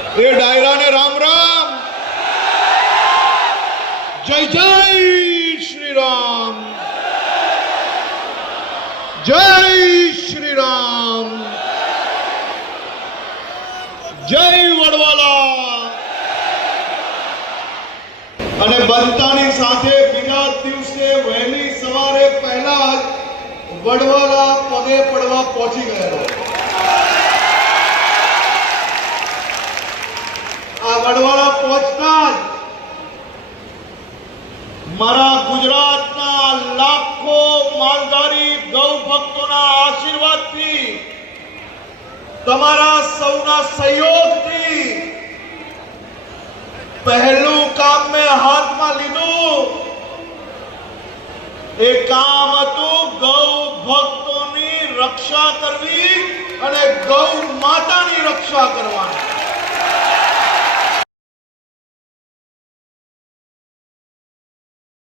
એ ડાયરાને રામ રામ, જય જય શ્રી રામ, જય શ્રી રામ, જય વડવાલા. અને બનતાની સાથે બીજા દિવસે વહેલી સવારે પહેલા જ વડવાલા પગે પડવા પહોંચી ગયેલો. આ વડવાલા પહોંચતા જ મારા ગુજરાતના લાખો માલધારી ગૌ ભક્તોના આશીર્વાદથી, તમારા સૌના સહયોગથી પહેલું કામ મેં હાથમાં લીધું. એ કામ હતું ગૌ ભક્તોની રક્ષા કરવી અને ગૌ માતાની રક્ષા કરવાની.